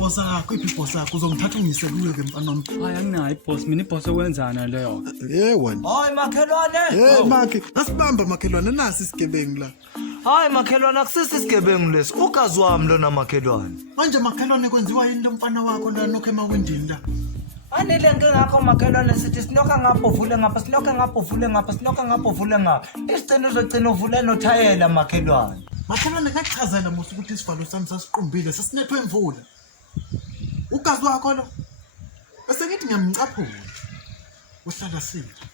ibhosa yakho uzongithatha ungise kuyo ke mfana wami. Hayi anginayo iboss, mina iboss okwenzana leyo. Wena. Hayi makhelwane. Makhe, asibamba makhelwane nasi isigebengu la. Hayi makhelwane akusisi isigebengu lesi. Ugazi wami lona makhelwane. Manje makhelwane kwenziwa yini lo mfana wakho la nokho emawindini la? Anile ngakho makhelwane sithi sinoka ngapho uvule ngapha sinoka ngapho uvule ngapha sinoka ngapho uvule ngapha. Isicelo uzogcina uvule nothayela makhelwane. Makhelwane ngachazela musu ukuthi isivalo sami sasiqumbile sesinethwe imvula. Ugazi wakho lo. Bese ngithi ngiyamcaphula. Uhlala siphi?